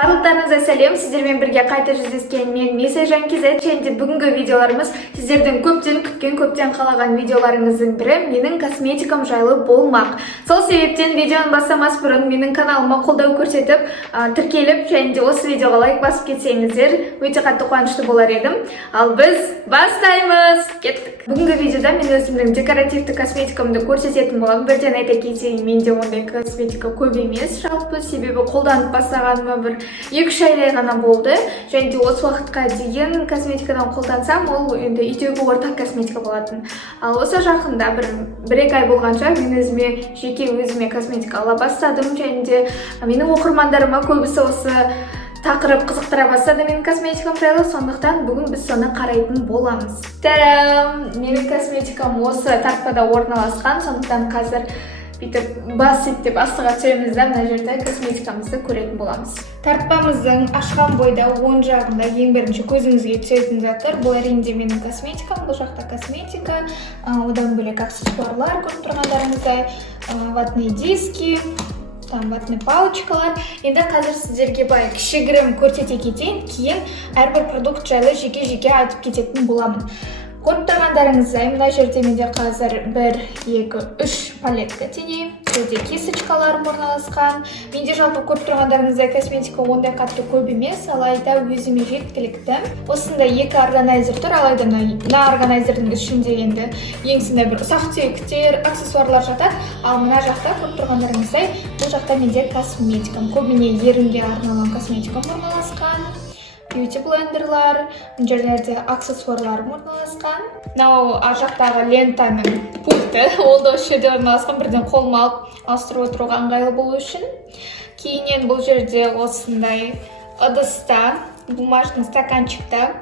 Барлықтарыңызға сәлем, сіздермен бірге қайта жүздескен мен Миса Жанкизет. Және бүгінгі видеоларымыз сіздердің көптен күткен, көптен қалаған видеоларыңыздың бірі менің косметикам жайлы болмақ. Сол себептен видеоны бастамас бұрын менің каналыма қолдау көрсетіп, тіркеліп, және де осы видеоға лайк басып кетсеңіздер, өте қатты қуанышты болар едім. Ал біз бастаймыз. Кеттік. Бүгінгі видеода мен өзімнің декоративті косметикамды көрсететін боламын. Бірден айта кетейін, менде ондай косметика көп емес, жалпы себебі қолданып бастағаныма бір 2-3 айлай ғана болды. Және де осы уақытқа дейін косметикадан қолдансам, ол енді үйдегі ортақ косметика болатын. Ал осы жақында бір-екі ай болғанша мен жеке өзіме косметика ала бастадым. Және де менің оқырмандарыма көбісі осы тақырып қызықтыра бастады менің косметикам жайлы, сондықтан бүгін біз соны қарайтын боламыз. Тарам! Менің косметикам осы тартпада орналасқан, сондықтан қазір бүйтіп бас деп астыға түсіреміз да, мына жерде косметикамызды көретін боламыз. Тартпамыздың ашқан бойда оң жағында ең бірінші көзіңізге түсетін заттар. Бұл әрине менің косметикам, бұл жақта косметика, одан бөлек аксессуарлар көріп тұрғандарыңыздай, ватные диски, ватный палочкалар. Енді қазір сіздерге кішігірім көрсете кетейін, кейін әрбір продукт жайлы жеке-жеке айтып кететін боламын. Көріп тұрғандарыңыздай, мына жерде менде қазір 1, 2, 3 палетка теңейім. Жерде кесочкаларым орналасқан. Менде жалпы көріп тұрғандарыңыздай косметика ондай қатты көп емес, алайда өзіме жеткілікті. Осында 2 органайзер тұр, алайда мына органайзердің ішінде енді еңсінде бір ұсақ-түйектер, аксессуарлар жатады. Ал мына жақта көріп тұрғандарыңыздай, бұл жақта менде косметикам, көбіне ерінге арналған косметикам орналасқан. Beauty блендерлар, жерлерде аксессуарлар орналасқан. Мынау ар жақтағы лентаның пульті, ол да осы жерде орналасқан, бірден қолыма алып ауыстырып отыруға ыңғайлы болу үшін. Кейіннен бұл жерде осындай ыдыста, бумажный стаканчикта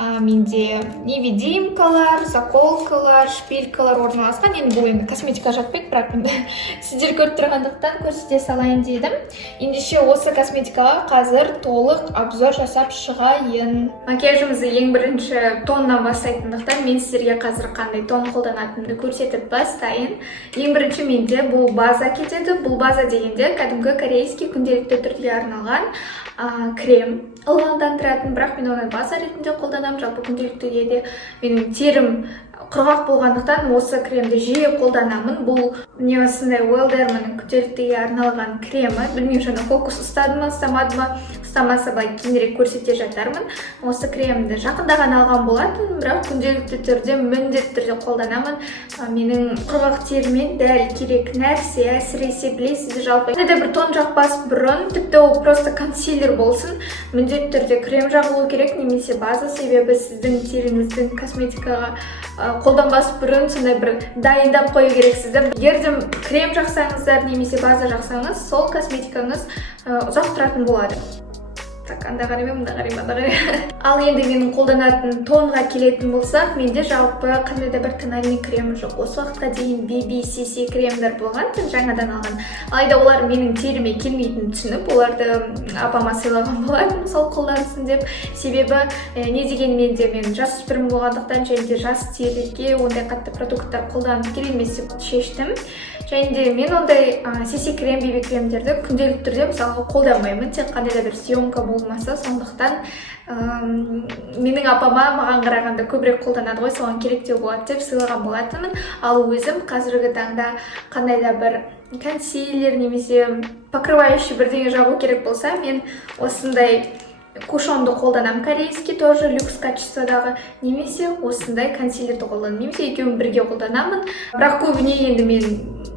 менде невидимкалар, заколкалар, шпилькалар орналасқан. Енді бұл енді косметика жатпайды, бірақ енді сіздер көріп тұрғандықтан көрсете салайын дедім. Ендеше осы косметикаға қазір толық обзор жасап шығайын. Макияжымызды ең бірінші тоннан бастайтындықтан мен сіздерге қазір қандай тон қолданатынымды көрсетіп бастайын. Ең бірінші менде бұл база кетеді. Бұл база дегенде кәдімгі корейский күнделікті түрде арналған крем, ылғалдандыратын, бірақ мен оны база ретінде қолданамын. Жалпы күнделікті де менің терім құрғақ болғандықтан осы кремді жиі қолданамын. Бұл не осындай Уэлдерманның күнделіктіге арналған кремі. Білмеймін, жаңа фокус ұстады ма, ұстамады ма, ұстамаса кейінірек көрсете жатармын. Осы кремді жақында ғана алған болатын, бірақ күнделікті түрде міндетті түрде қолданамын. Менің құрғақ теріме дәл керек нәрсе, әсіресе білесіз, жалпы бір тон жақпас бұрын, тіпті ол просто консилер болсын, міндетті түрде крем жағылу керек, немесе база, себебі сіздің теріңіздің косметикаға қолданбас бұрын сондай бір дайындап қою керексізді. Егер крем жақсаңыздар немесе база жақсаңыз, сол косметикаңыз ұзақ тұратын болады. Так, анда қараймын, мында қараймын. Ал енді менің қолданатын тонға келетін болсақ, менде жалпы қандай да бір тональный крем жоқ. Осы уақытқа дейін BBCC кремдер болған, жаңадан алған. Алайда олар менің теріме келмейтінін түсініп, оларды апама сыйлаған болатын, сол қолдансын деп. Себебі не деген менде мен жасөспірім болғандықтан, және де жас теріге ондай қатты продукттар қолданып келмес деп шештім. Және де мен ондай CC крем, BB кремдерді күнделікті түрде мысалға қолданбаймын, тек қандай да бір съемка болмаса, сондықтан менің апама маған қарағанда көбірек қолданады ғой, соған керек те болады деп сыйлаған болатынмын. Ал өзім қазіргі таңда қандай да бір консилер немесе покрывающий бірдеңе жағу керек болса, мен осындай кушонды қолданам, корейский тоже люкс качестводағы, немесе осындай консилерді қолданамын, немесе екеуін бірге қолданамын. Бірақ көбіне енді мен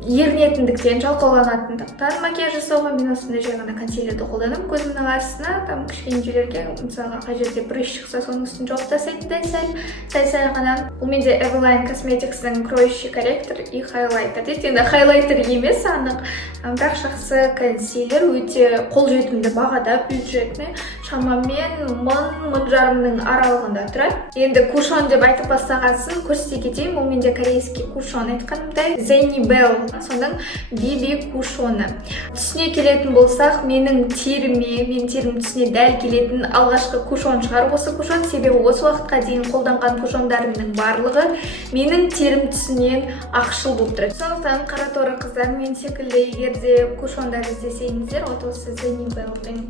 ерінетіндіктен, жалқауланатындықтан макияж жасауға мен осындай жай ғана консилерді қолданамын. Көзімнің астына, там кішкене жерлерге, мысалға қай жерде брыш шықса, соның үстін жауып тастайтындай сәл ғана. Бұл менде Everline Cosmetics'ның кроющий корректор и хайлайтер дейді. Енді хайлайтер емес, анық, бірақ жақсы консилер, өте қолжетімді бағада, бюджетный, шамамен 1000-1500 аралығында тұрады. Енді кушон деп айтып бастағасын көрсете кетейін. Бұл менде корейский кушон, айтқанымдай Zenny Bell соның BB кушоны. Түсіне келетін болсақ, менің терім түсіне дәл келетін алғашқы кушон шығар осы кушон, себебі осы уақытқа дейін қолданған кушондарымның барлығы менің терім түсінен ақшыл болып тұрады. Сондықтан қараторы қыздар, мен секілді егерде кушондар іздесеңіздер, осы Zenibel'дің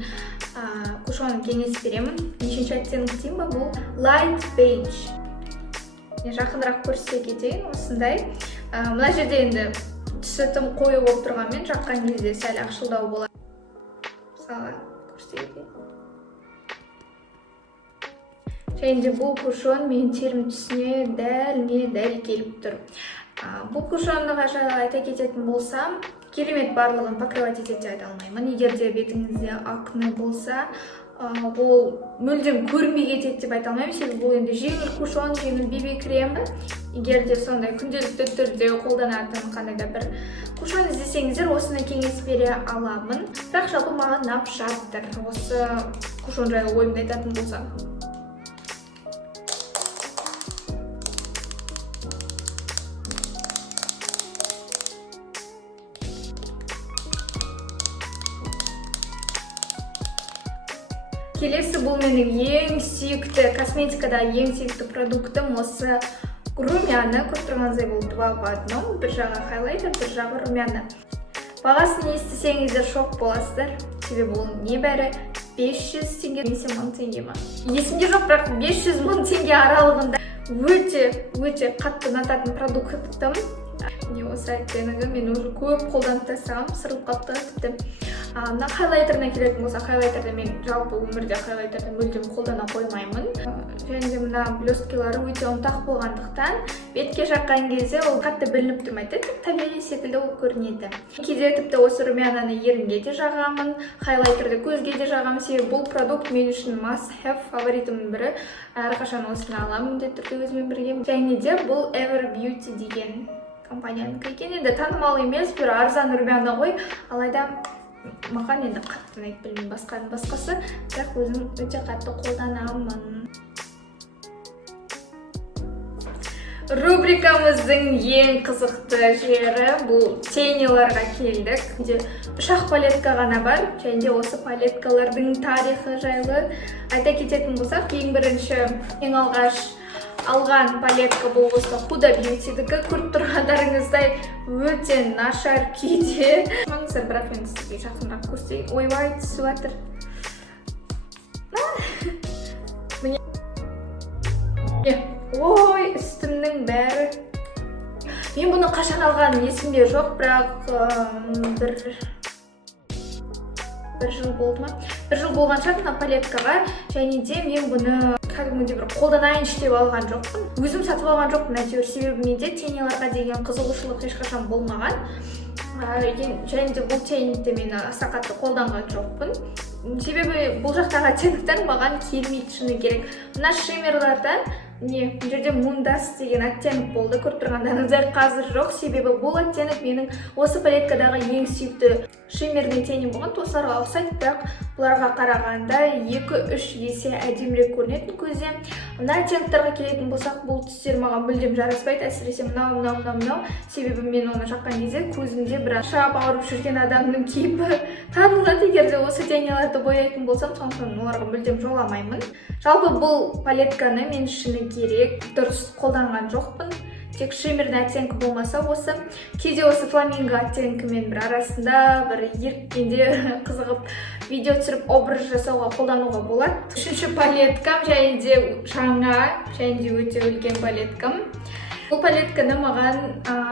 кушонын кеңес беремін. Нешінші оттенок деймін ба, бұл Light Beige. Жақынырақ көрсете кетейін, осындай. Мына жерде енді түсі тым қою болып тұрғанмен жаққан кезде сәл ақшылдау болады. Мысалы, көрсете кетейін. Және де бұл кушон мен терім түсіне дәл келіп тұр. Бұл кушонды жайлы айта кететін болсам, керемет барлығын покрывать етеді деп айта алмаймын. Егер де бетіңізде акне болса, ол мүлдем көрінбей кетеді деп айта алмаймын, себебі бұл енді жеңіл кушон, жеңіл BB крем. Егер де сондай күнделікті түрде қолданатын қандай да бір кушон іздесеңіздер, осыны кеңес бере аламын. Бірақ жалпы маған ұнап жатыр. Осы кушон жайлы ойымды айтатын болсам. Келесі бұл менің ең сүйікті, косметикада ең сүйікті продуктым осы румяна. Көріп тұрғаныңыздай бұл 2 в 1. Бір жағы хайлайтер, бір жағы румяна. Бағасын естісеңіздер шок боласыздар. Себебі бұл небәрі 500 теңге немесе 1000 теңге ма? Есімде жоқ, бірақ 500-1000 теңге аралығында өте қатты ұнататын продуктым. Осы оттеногы мен уже көп қолданып тастағам, сырылып қалыпты тіпті. Мына хайлайтеріне келетін болса, хайлайтерді мен жалпы өмірде хайлайтерді мүлдем қолдана қоймаймын. Және де мына блесткалары өте ұнтақ болғандықтан, бетке жаққан кезде ол қатты білініп тұрмайды, табиғи секілді ол көрінеді. Кейде тіпті осы румянаны ерінге де жағамын, хайлайтерді көзге де жағамын, себебі бұл продукт мен үшін must have фаворитімнің бірі. Әрқашан осыны аламын міндетті түрде өзімен бірге. Және де бұл Ever Beauty деген компанияның екен. Енді танымал емес, бір арзан румяна ғой, алайда маған енді қатты ұнайды, білмеймін басқасы, бірақ өзім өте қатты қолданамын. Рубрикамыздың ең қызықты жері бұл тениларға келдік. 3 палетка ғана бар, және де осы палеткалардың тарихы жайлы айта кететін болсақ, ең алғаш алған палетка бұл осы Huda Beauty'дікі. Көріп тұрғандарыңыздай өте нашар күйде. Маңыздар, бірақ мен сізге жақынырақ көрсетейін. Ойбай, түсіп жатыр. Ой, үстімнің бәрі. Мен бұны қашан алғаным есімде жоқ, бірақ бір жыл болды ма? Бір жыл болған шығар мына палеткаға, және де мен бұны кәдімгідей бір қолданайыншы деп алған жоқпын. Өзім сатып алған жоқпын, әйтеуір себебі менде тениларға деген қызығушылық ешқашан болмаған. Және де бұл тенилді мен аса қатты қолданған жоқпын. Себебі бұл жақтағы оттенктер маған келмейді, шыны керек. Мына шиммерлардан бұл жерде Mundas деген оттенок болды. Көріп тұрғандарыңыздай қазір жоқ, себебі бұл оттенок менің осы палеткадағы ең сүйікті шиммерный тени болған. Тосларға ұқсайды, бірақ бұларға қарағанда 2-3 есе әдемірек көрінетін көзден. Мына оттенктарға келетін болсақ, бұл түстер маған мүлдем жараспайды, әсіресе мынау. Себебі мен оны жаққан кезде көзімде бір шап ауырып жүрген адамның кейпі танылады. Егер де осы тениларды бояйтын болсам, сондықтан оларға мүлдем жоламаймын. Жалпы бұл палетканы мен шыны керек дұрыс қолданған жоқпын. Тек шиммерный оттенкі болмаса осы. Кейде осы фламинго оттенкімен бір арасында бір еріккенде қызығып видео түсіріп образ жасауға қолдануға болады. 3-ші палеткам, және де жаңа, және де өте үлкен палеткам. Бұл палетканы маған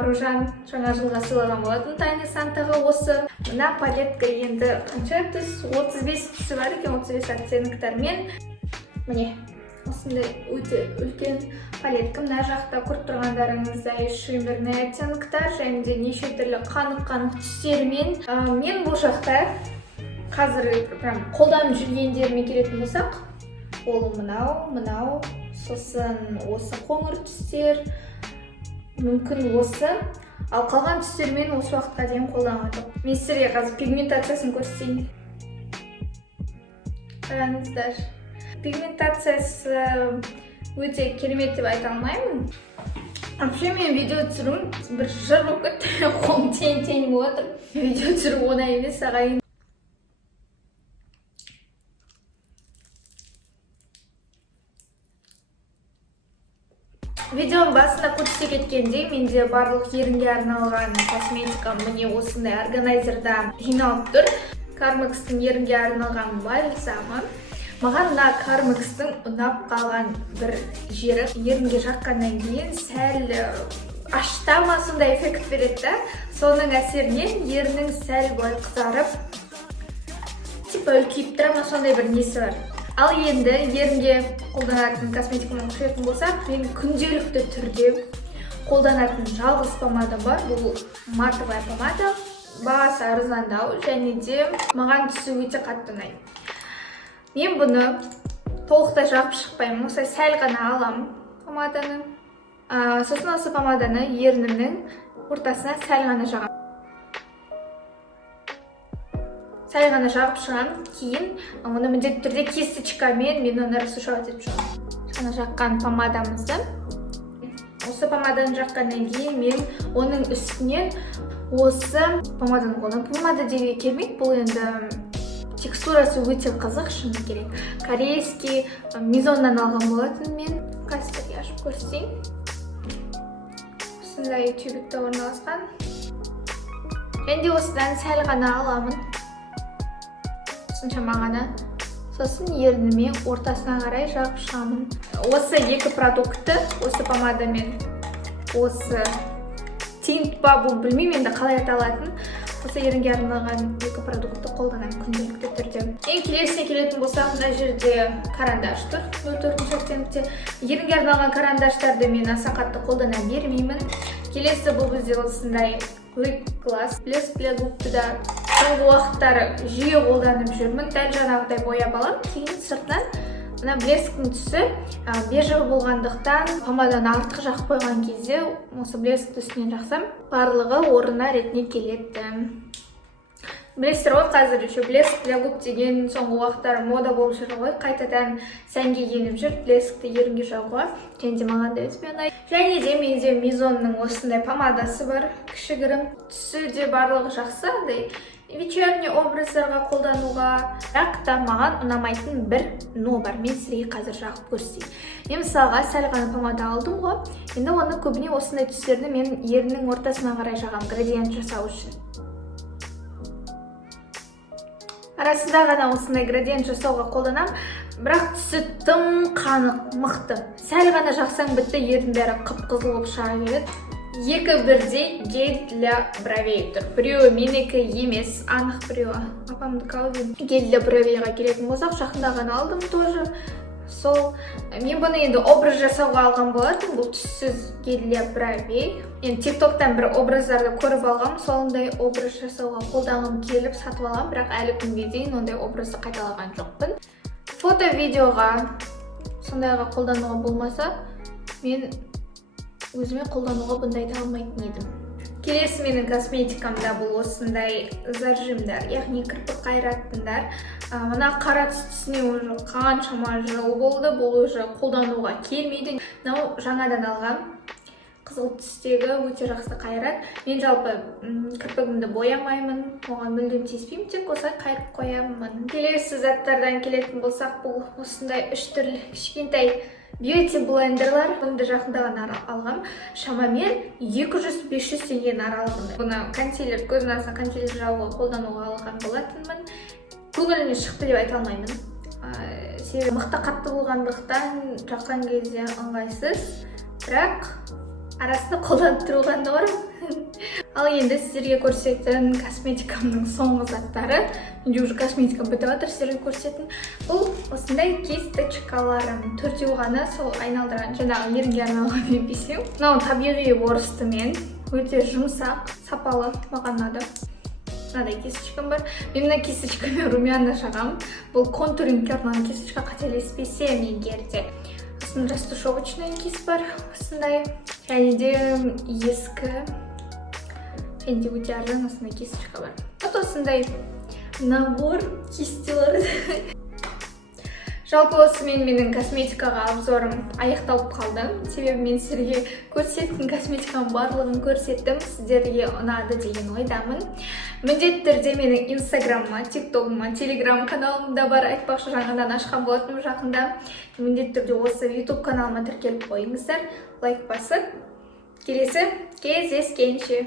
Ружан жаңа жылға сыйлаған болатын. Тайны Сантаға осы. Мына палетка енді қанша түс? 35 түсі бар екен, 35 оттенктармен. Міне, осындай өте үлкен палетка. Мына жақта көріп тұрғандарыңыздай шиммерный оттенктар, және де неше түрлі қанық түстермен. Мен бұл жақта қазір қолданып жүргендеріме келетін болсақ, ол мынау, сосын осы қоңыр түстер, мүмкін осы. Ал қалған түстермен осы уақытқа дейін қолданған жоқ. Мен сіздерге қазір пигментациясын көрсетейін. Қараңыздар. Пигментациясы өте керемет деп айта алмаймын. Вообще мен видео түсіру бір жыр болып кетті. Қолым тең болып отыр. Видео түсіру оңай емес ағайын. Видеоның басында көрсете кеткендей, менде барлық ерінге арналған косметикам міне осындай органайзерда жиналып тұр. Кармекстің ерінге арналған бальзамы. Маған мына Кармекстің ұнап қалған бір жері, ерінге жаққаннан кейін сәл аштама сондай эффект береді да. Соның әсерінен ерінің сәл былай қызарып, типа үлкейіп тұра ма, сондай бір несі бар. Ал енді ерінге қолданатын косметикамен көшетін болсақ, мен күнделікті түрде қолданатын жалғыз помадам бар. Бұл матовая помада. Бағасы арзандау және де маған түсі өте қатты ұнайды. Мен бұны толықтай жағып шықпаймын. Осылай сәл ғана аламын помаданы. Сосын осы помаданы ерінімнің ортасына сәл ғана жағамын. Сәл ғана жағып шығамын. Кейін оны міндетті түрде кисточкамен мен оны рассушивать етіп шығамын. Жаңа жаққан помадамызды. Осы помаданы жаққаннан кейін мен оның үстіне осы помаданы қолданамын. Помада деуге келмейді, бұл енді текстурасы өте қызық, шыны керек. Корейский Мизоннан алған болатын мен. Қазір ашып көрсетейін. Осындай тюбикте орналасқан. Енді осыдан сәл ғана аламын. Осыншама ғана. Сосын ерініме ортасына қарай жағып шығамын. Осы екі продукты, осы помада мен осы тинт ба, бұл білмеймін енді қалай аталатын. Осы ерінге арналған екі продукты қолданамын күнделікті түрде. Ең келесіне келетін болсам, мына жерде карандаш тұр. 04-ші оттенкте. Ерінге арналған карандаштарды мен аса қатты қолдана бермеймін. Келесі бұл бізде осындай Lip Gloss. Блеск для губты да соңғы уақыттары жиі қолданып жүрмін. Дәл жаңағыдай бояп аламын. Кейін сыртынан мына блесктің түсі бежевый болғандықтан помаданы артқа жақып қойған кезде осы блеск түсінен жақсам, барлығы орнына ретіне келеді. Білесіздер ғой, қазір еще блеск для губ деген соңғы уақыттары мода болып жүр ғой. Қайтадан сәнге еніп жүр блескті ерінге жағуға. Және де маған да өте ұнайды. Және де менде Мизонның осындай помадасы бар, кішігірім. Түсі де барлығы жақсы, вечерний образдарға қолдануға. Бірақ та маған ұнамайтын бір но бар. Мен сізге қазір жағып көрсетейін. Мен мысалға сәл ғана помада алдым ғой. Енді оны көбіне осындай түстерді мен еріннің ортасына қарай жағам, градиент жасау үшін. Арасында ғана осындай градиент жасауға қолданам, бірақ түсі тым қанық, мықты. Сәл ғана жақсаң бітті, ердің бәрі қып-қызыл болып шыға келеді. Екі бірдей гель для бровей тұр. Біреуі менікі емес, анық біреуі. Апамдікі алдым. Гель для бровейға келетін болсақ, жақында ғана алдым тоже. Сол, мен бұны енді образ жасауға алған болатын, бұл түссіз гель для бровей. Енді тиктоктан бір образдарды көріп алғам, солындай образ жасауға қолданғым келіп сатып алам, бірақ әлі күнге дейін ондай образды қайталаған жоқпын. Фото-видеоға сондайға қолдануға болмаса, мен өзіме қолдануға бұндайды алмайтын едім. Келесі менің косметикамда бұл осындай зажимдар, яғни кірпік қайраттындар. Мына қара түсіне уже қаншама жыл болды, бұл уже қолдануға келмейді. Мынау жаңадан алғам. Қызыл түстегі өте жақсы қайрат. Мен жалпы кірпігімді боямаймын, оған мүлдем тиіспеймін, тек осылай қайырып қоямын. Келесі заттардан келетін болсақ, бұл осындай үш түрлі кішкентай бьюти блендерлар. Бұнды жақында ғана алғам. Шамамен 200-500 теңгенің аралығында. Бұны консилер, көздің астына консилер жауға қолдануға алған болатынмын. Көңіліме шықты деп айта алмаймын. Себебі мықты қатты болғандықтан жаққан кезде ыңғайсыз, бірақ арасында қолданып тұруға норм. Ал енді сіздерге көрсететін косметикамның соңғы заттары. Менде уже косметикам бітіп жатыр, сіздерге көрсететін. Бұл осындай кисточкаларым. Төртеу ғана сол айналдырған жаңағы ерінге арналған мен бесеу. Мынау табиғи орыстымен өте жұмсақ, сапалы, маған ұнады. Мынадай кисточкам бар. Мен мына кисточкамен румяна жағам. Бұл контурингке арналған кисточка, қателеспесем егерде. Осындай растушевочный кист бар, осындай. Және де ескі, және де өте арзан осындай кисточка бар. Вот осындай набор кистилер. Жалпы осымен менің косметикаға обзорым аяқталып қалды. Себебі мен сіздерге көрсеттім, косметиканың барлығын көрсеттім. Сіздерге ұнады деген ойдамын. Міндетті түрде менің инстаграмыма, тиктогыма, телеграм каналымда бар, айтпақшы жаңадан ашқан болатыным жақында. Міндетті түрде осы ютуб каналыма тіркеліп қойыңыздар, лайк басып. Келесі кездескенше.